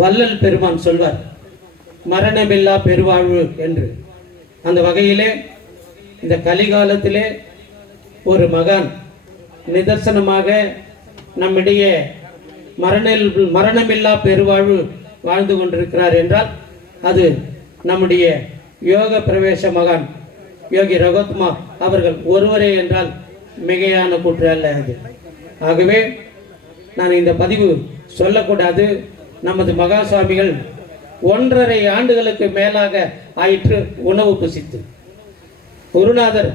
வள்ளல் பெருமான் சொல்வார், மரணமில்லா பெருவாழ்வு என்று. அந்த வகையிலே இந்த கலிகாலத்திலே ஒரு மகான் நிதர்சனமாக நம்மிடையே மரணமில்லா பெருவாழ்வு வாழ்ந்து கொண்டிருக்கிறார் என்றால் அது நம்முடைய யோக பிரவேச மகான் யோகி ரகோத்மா அவர்கள் ஒருவரே என்றால் மிகையான கூற்று அல்ல அது. ஆகவே நான் இந்த பதிவு சொல்லக்கூடாது. நமது மகா சுவாமிகள் 1.5 ஆண்டுகளுக்கு மேலாக ஆயிற்று உணவு புசித்து. குருநாதர்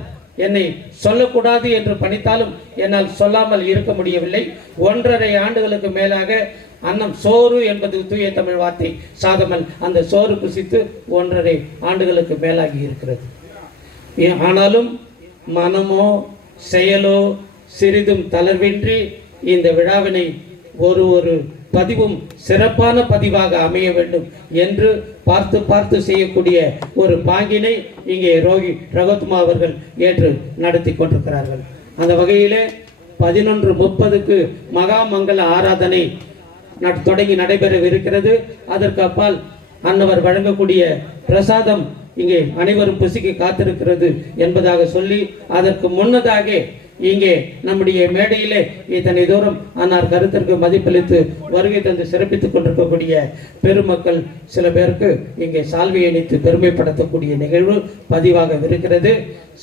என்னை சொல்லக்கூடாது என்று பணித்தாலும் என்னால் சொல்லாமல் இருக்க முடியவில்லை. 1.5 ஆண்டுகளுக்கு மேலாக அன்னம் சோறு என்பது தூய தமிழ் வார்த்தை சாதமல், அந்த சோறு புசித்து 1.5 ஆண்டுகளுக்கு மேலாகி இருக்கிறது. ஆனாலும் மனமோ செயலோ சிறிதும் தளர்வின்றி இந்த விழாவினை ஒரு பதிவும் சிறப்பான பதிவாக அமைய வேண்டும் என்று பார்த்து செய்யக்கூடிய ஒரு பாங்கினை இங்கே யோகி ரகோத்மா அவர்கள் ஏற்று நடத்தி கொண்டிருக்கிறார்கள். அந்த வகையிலே 11:30க்கு மகா மங்கள ஆராதனை தொடங்கி நடைபெறவிருக்கிறது. அதற்கு அப்பால் அன்னவர் வழங்கக்கூடிய பிரசாதம் இங்கே அனைவரும் புசிக்க காத்திருக்கிறது என்பதாக சொல்லி, அதற்கு முன்னதாக இங்கே நம்முடைய மேடையிலே இத்தனை தூரம் அன்னார் கருத்திற்கு மதிப்பளித்து வருகை தந்து சிறப்பித்துக் கொண்டிருக்கக்கூடிய பெருமக்கள் சில பேருக்கு இங்கே சால்வை அணித்து பெருமைப்படுத்தக்கூடிய நிகழ்வு பதிவாக இருக்கிறது.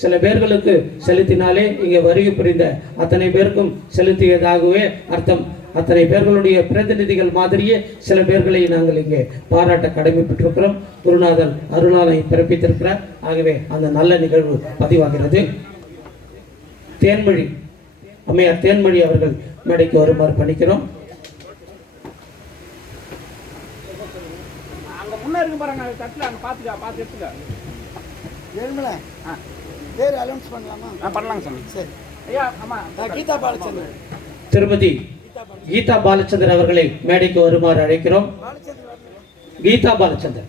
சில பேர்களுக்கு செலுத்தினாலே இங்கே வருகை புரிந்த அத்தனை பேருக்கும் செலுத்தியதாகவே அர்த்தம். அத்தனை பேர்களுடைய பிரதிநிதிகள் மாதிரியே சில பேர்களை நாங்கள் இங்கே பாராட்ட கடமைப்பட்டிருக்கிறோம். குருநாதன் அருளாலை பிறப்பித்திருக்கிறார். ஆகவே அந்த நல்ல நிகழ்வு பதிவாகிறது. தேன்மொழி அம்மையார் தேன்மொழி அவர்கள் மேடைக்கு வருமாறு பணிக்கிறோம். திருமதி கீதா பாலச்சந்தர் அவர்களை மேடைக்கு வருமாறு அழைக்கிறோம். கீதா பாலச்சந்தர்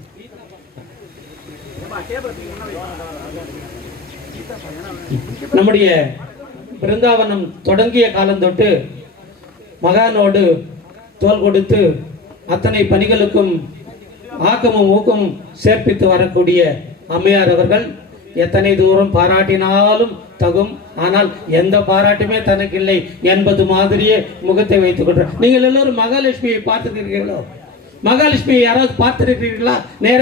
நம்முடைய பிருந்தாவனம் தொடங்கிய காலம் தொட்டு மகானோடு தோள் கொடுத்து அத்தனை பணிகளுக்கும் ஆக்கமும் ஊக்கமும் சேர்ப்பித்து வரக்கூடிய அம்மையார் அவர்கள் எத்தனை தூரம் பாராட்டினாலும் தகும். ஆனால் எந்த பாராட்டுமே தனக்கு இல்லை என்பது மாதிரியே முகத்தை வைத்துக் கொண்டார். நீங்கள் எல்லோரும் மகாலட்சுமியை பார்த்துக்கிறீர்களோ? மகாலட்சுமியை யாராவது பார்த்துருக்கிறீர்களா? நேர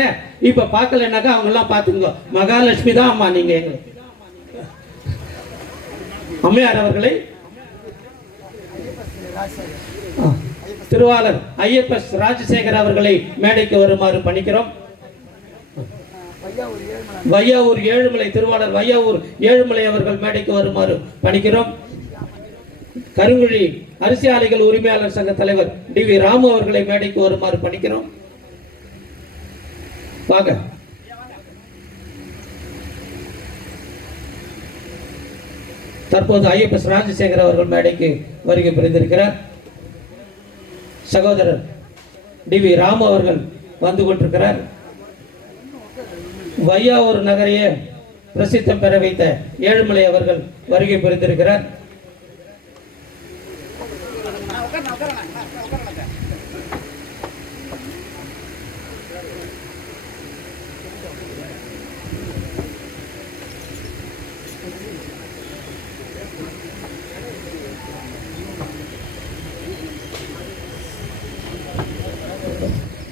இப்ப பார்க்கலன்னாக்கா அவங்க எல்லாம் பார்த்துங்க. மகாலட்சுமி தான் அம்மா. நீங்க எங்களுக்கு அம்மையார் அவர்களை திருவாளர் ஐஎப்எஸ் ராஜசேகர் அவர்களை மேடைக்கு வருமாறு பணிக்கிறோம். வையாவூர் ஏழுமலை திருவாளர் வையாவூர் ஏழுமலை அவர்கள் மேடைக்கு வருமாறு பணிக்கிறோம். கருங்குழி அரிசி ஆலைகள் உரிமையாளர் சங்க தலைவர் டி.வி. ராமு அவர்களை மேடைக்கு வருமாறு பணிக்கிறோம். வாங்க. தற்போது ஐஎப்எஸ் ராஜசேகர் அவர்கள் மேடைக்கு வருகை புரிந்திருக்கிறார். சகோதரர் டி.வி. ராமு அவர்கள் வந்து கொண்டிருக்கிறார். வையாவூர் நகரையே பிரசித்தம் பெற வைத்த ஏழுமலை அவர்கள் வருகை புரிந்திருக்கிறார்.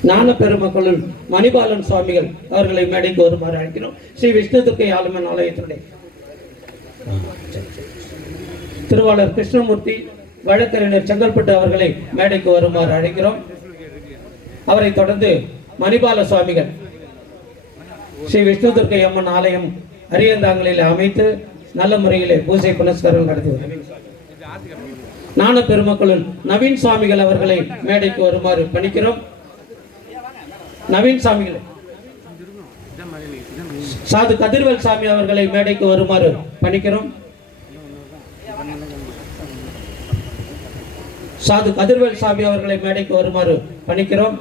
ஞான பெருமக்களுள் மணிபாலன் சுவாமிகள் அவர்களை மேடைக்கு வருமாறு அழைக்கிறோம். ஸ்ரீ விஷ்ணு துர்க்கை ஆலமன் ஆலயத்தினுடைய திருவாளர் கிருஷ்ணமூர்த்தி வழக்கறிஞர் செங்கல்பட்டு அவர்களை மேடைக்கு வருமாறு அழைக்கிறோம். அவரை தொடர்ந்து மணிபால சுவாமிகள் ஸ்ரீ விஷ்ணு துர்க்கை அம்மன் ஆலயம் அரியந்தாங்களில் அமைத்து நல்ல முறையிலே பூஜை புனஸ்காரம் நடத்தி வருகிறார். ஞான பெருமக்களுள் நவீன் சுவாமிகள் அவர்களை மேடைக்கு வருமாறு பணிக்கிறோம். நவீன் சாமிகள் சாது கதிர்வேல் சாமி அவர்களை மேடைக்கு வருமாறு பணிக்கிறோம். சாது கதிர்வேல் சாமி அவர்களை மேடைக்கு வருமாறு பணிக்கிறோம்.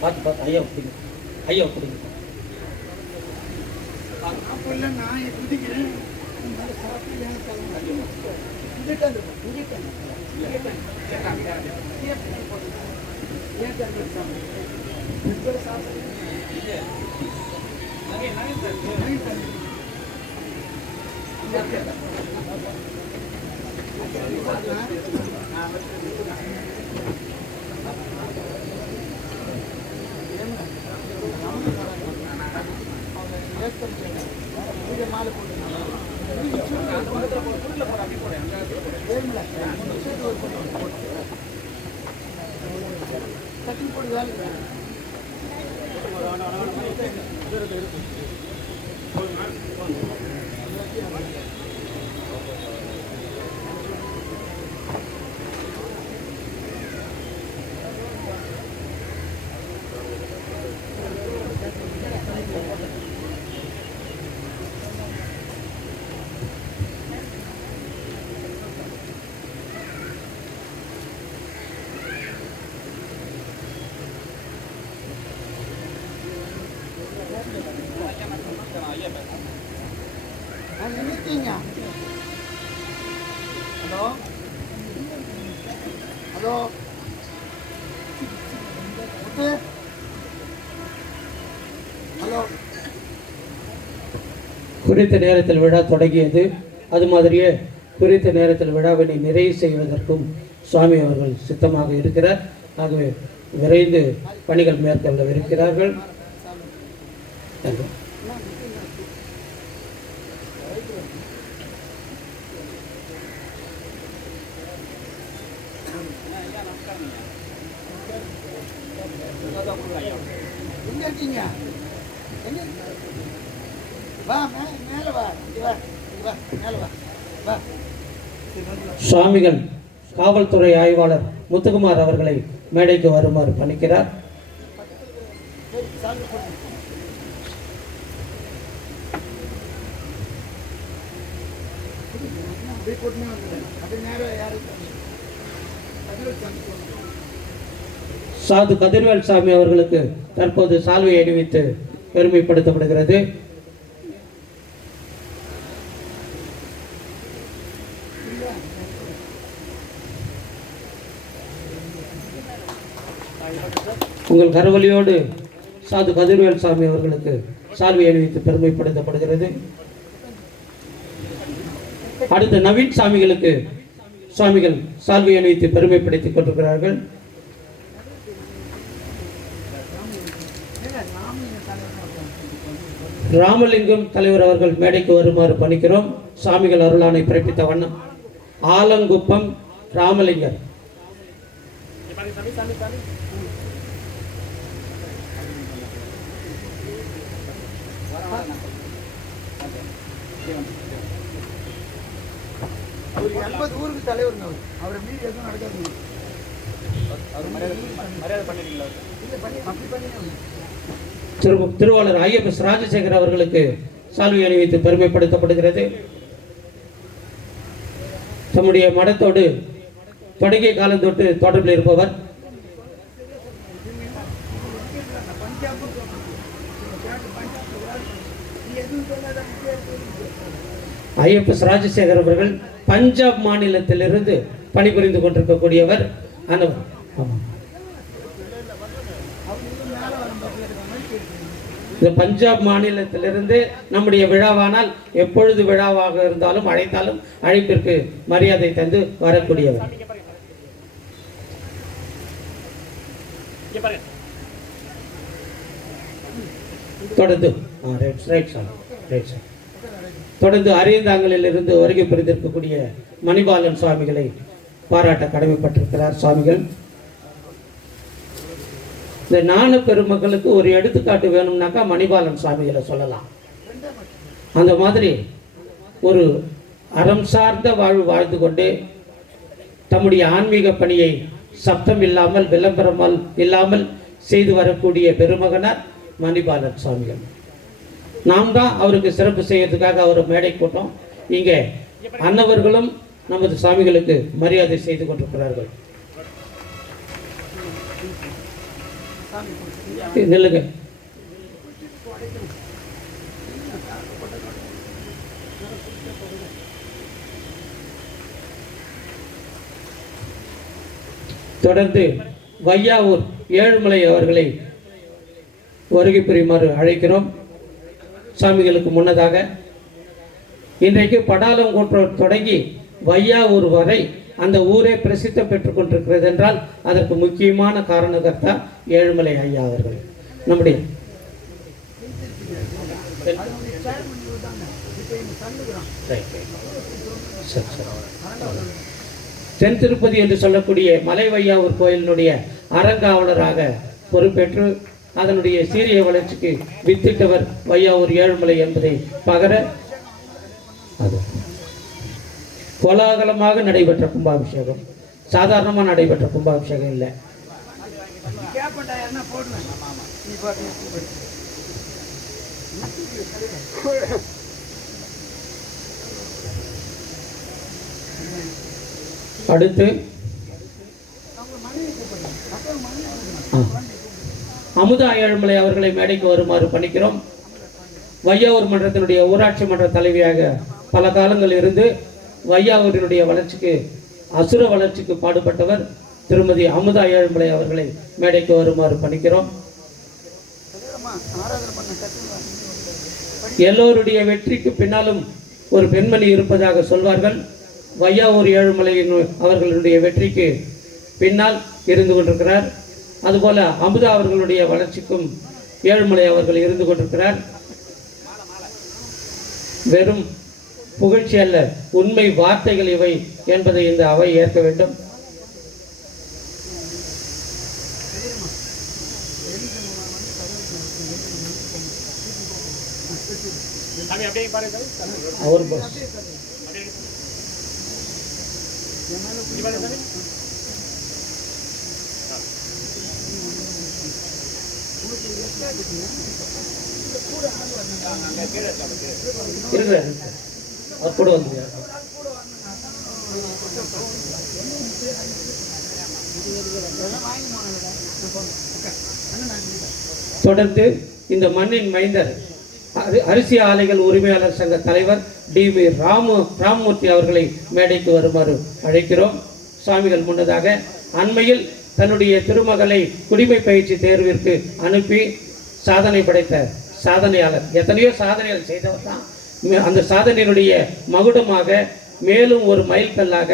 பார்த்து ஐயா கொடுங்க, ஐயா கொடுங்க. Halo, halo, halo. குறித்த நேரத்தில் விழா தொடங்கியது. அது மாதிரியே குறித்த நேரத்தில் விழாவினை நிறைவு செய்வதற்கும் சுவாமி அவர்கள் சித்தமாக இருக்கிறார். ஆகவே விரைந்து பணிகள் மேற்கொள்ளவிருக்கிறார்கள். எங்க இருக்கீங்க? வா மேல வா, மேல வா, வா. சுவாமிகள் காவல்துறை ஆய்வாளர் முத்துக்குமார் அவர்களை மேடைக்கு வருமாறு பணிக்கிறார். சாது கதிர்வேல் சாமி அவர்களுக்கு தற்போது சால்வை அணிவித்து பெருமைப்படுத்தப்படுகிறது. உங்கள் கரவொலியோடு சாது கதிர்வேல் சாமி அவர்களுக்கு சால்வை அணிவித்து பெருமைப்படுத்தப்படுகிறது. அடுத்த நவீன் சாமிகளுக்கு சுவாமிகள் சால்வை அணிவித்து பெருமைப்படுத்திக் கொண்டிருக்கிறார்கள். ராமலிங்கம் தலைவர் அவர்கள் மேடைக்கு வருமாறு பணிக்கிறோம். சுவாமிகள் அருளானை பிறப்பித்த வண்ணம் ஆலங்குப்பம் ராமலிங்கர். அவர் 80 ஊருக்கு தலைவர். அவரை மீறி எதுவும் நடக்காது. திருவாளர் ஐஎஃப்எஸ் ராஜசேகர் அவர்களுக்கு சால்வை அணிவித்து பெருமைப்படுத்தப்படுகிறது. தம்முடைய மடத்தோடு தொடங்கிய காலம் தொட்டு தொடர்பில் இருப்பவர். ஐஎஃப்எஸ் ராஜசேகர் அவர்கள் பஞ்சாப் மாநிலத்திலிருந்து பணிபுரிந்து கொண்டிருக்கக்கூடியவர். இந்த பஞ்சாப் மாநிலத்திலிருந்து நம்முடைய விழாவானால் எப்பொழுது விழாவாக இருந்தாலும் அழைத்தாலும் அழைப்பிற்கு மரியாதை தந்து வரக்கூடியவர். தொடர்ந்து அரியந்தாங்கலில் இருந்து வருகை புரிந்திருக்கக்கூடிய மணிபாலன் சுவாமிகளை பாராட்ட கடமைப்பட்டிருக்கிறார். சுவாமிகள் இந்த ஞான பெருமக்களுக்கு ஒரு எடுத்துக்காட்டு வேணும்னாக்கா மணிபாலன் சுவாமிகளை சொல்லலாம். அந்த மாதிரி ஒரு அறம் சார்ந்த வாழ்வு வாழ்ந்து கொண்டு தம்முடைய ஆன்மீக பணியை சப்தம் இல்லாமல் விளம்பரமல் இல்லாமல் செய்து வரக்கூடிய பெருமகனார் மணிபாலன் சுவாமிகள். நாம் தான் அவருக்கு சிறப்பு செய்யறதுக்காக அவர் மேடை போட்டோம். இங்கே அன்னவர்களும் நமது சாமிகளுக்கு மரியாதை செய்து கொண்டிருக்கிறார்கள். நில்லுங்க. தொடர்ந்து வையாவூர் ஏழுமலை அவர்களை வருகை புரியுமாறு அழைக்கிறோம். சாமிகளுக்கு முன்னதாக இன்றைக்கு படாலங்கோட்டூர் தொடங்கி வையாவூர் வரை அந்த ஊரே பிரசித்தம் பெற்றுக் கொண்டிருக்கிறது என்றால் அதற்கு முக்கியமான காரணகர்த்தா ஏழுமலை ஐயா அவர்கள். நம்முடைய தென் திருப்பதி என்று சொல்லக்கூடிய மலை வையாவூர் கோயிலினுடைய அறங்காவலராக பொறுப்பேற்று அதனுடைய சீரிய வளர்ச்சிக்கு வித்திட்டவர் வையாவூர் ஏழுமலை என்பதை பகர அது கோலாகலமாக நடைபெற்ற கும்பாபிஷேகம், சாதாரணமாக நடைபெற்ற கும்பாபிஷேகம் இல்லை. அடுத்து அமுதா ஏழுமலை அவர்களை மேடைக்கு வருமாறு பணிக்கிறோம். வையாவூர் மன்றத்தினுடைய ஊராட்சி மன்ற தலைவியாக பல காலங்கள் இருந்து வையாவூரினுடைய வளர்ச்சிக்கு அசுர வளர்ச்சிக்கு பாடுபட்டவர் திருமதி அமுதா ஏழுமலை அவர்களை மேடைக்கு வருமாறு பணிக்கிறோம். எல்லோருடைய வெற்றிக்கு பின்னாலும் ஒரு பெண்மணி இருப்பதாக சொல்வார்கள். வையாவூர் ஏழுமலையின் அவர்களுடைய வெற்றிக்கு பின்னால் இருந்து கொண்டிருக்கிறார். அதுபோல அமுதா அவர்களுடைய வளர்ச்சிக்கும் ஏழுமலை அவர்கள் இருந்து கொண்டிருக்கிறார். வெறும் புகழ்ச்சி அல்ல, உண்மை வார்த்தைகள் இவை என்பதை இந்த அவை ஏற்க வேண்டும். அவர் அவர் கூட வந்து தொடர்ந்து இந்த மண்ணின் மைந்தர் அரிசி ஆலைகள் உரிமையாளர் சங்க தலைவர் டி.வி. ராமமூர்த்தி அவர்களை மேடைக்கு வருமாறு அழைக்கிறோம். சுவாமிகள் முன்னதாக அண்மையில் தன்னுடைய திருமகளை குடிமை பயிற்சி தேர்விற்கு அனுப்பி சாதனை படைத்த சாதனையாளர், எத்தனையோ சாதனைகள் செய்தவர் தான். அந்த சாதனையினுடைய மகுடமாக மேலும் ஒரு மைல்கல்லாக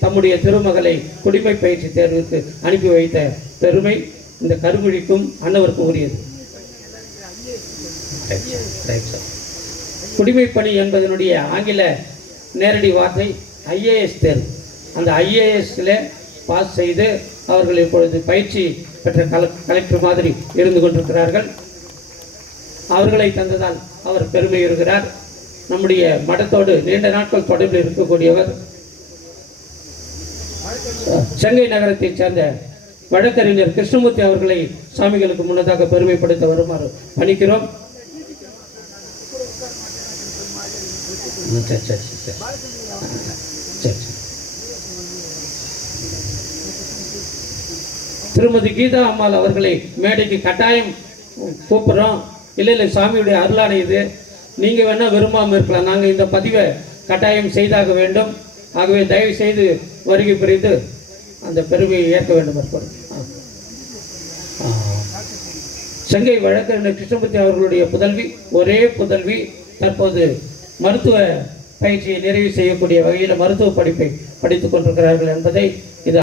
தம்முடைய திருமகளை குடிமை பயிற்சி தேர்விற்கு அனுப்பி வைத்த பெருமை இந்த கருங்குழிக்கும் அன்னவருக்கும் உரியது. குடிமை பணி என்பதனுடைய ஆங்கில நேரடி வார்த்தை ஐஏஎஸ் தேர்வு. அந்த ஐஏஎஸ்ல பாஸ் செய்து அவர்கள் இப்பொழுது பயிற்சி பெற்ற கலெக்டர் மாதிரி இருந்து கொண்டிருக்கிறார்கள். அவர்களை தந்ததால் அவர் பெருமை இருக்கிறார். நம்முடைய மடத்தோடு நீண்ட நாட்கள் தொடர்பில் இருக்கக்கூடியவர். செங்கை நகரத்தைச் சேர்ந்த வழக்கறிஞர் கிருஷ்ணமூர்த்தி அவர்களை சாமிகளுக்கு முன்னதாக பெருமைப்படுத்த வருமாறு பணிக்கிறோம். திருமதி கீதா அம்மாள் அவர்களை மேடைக்கு கட்டாயம் கூப்பிடுறோம். இல்லை சாமியுடைய அருளானை இது, நீங்க வேணா விரும்பாமல் இருக்கலாம், நாங்கள் இந்த பதிவை கட்டாயம் செய்தாக வேண்டும். ஆகவே தயவு செய்து வருகை புரிந்து அந்த பெருமையை ஏற்க வேண்டும். செங்கை வழக்கறிஞர் கிருஷ்ணமூர்த்தி அவர்களுடைய புதல்வி, ஒரே புதல்வி, தற்போது மருத்துவ பயிற்சியை நிறைவு செய்யக்கூடிய வகையில் மருத்துவ படிப்பை படித்துக் கொண்டிருக்கிறார்கள் என்பதை இது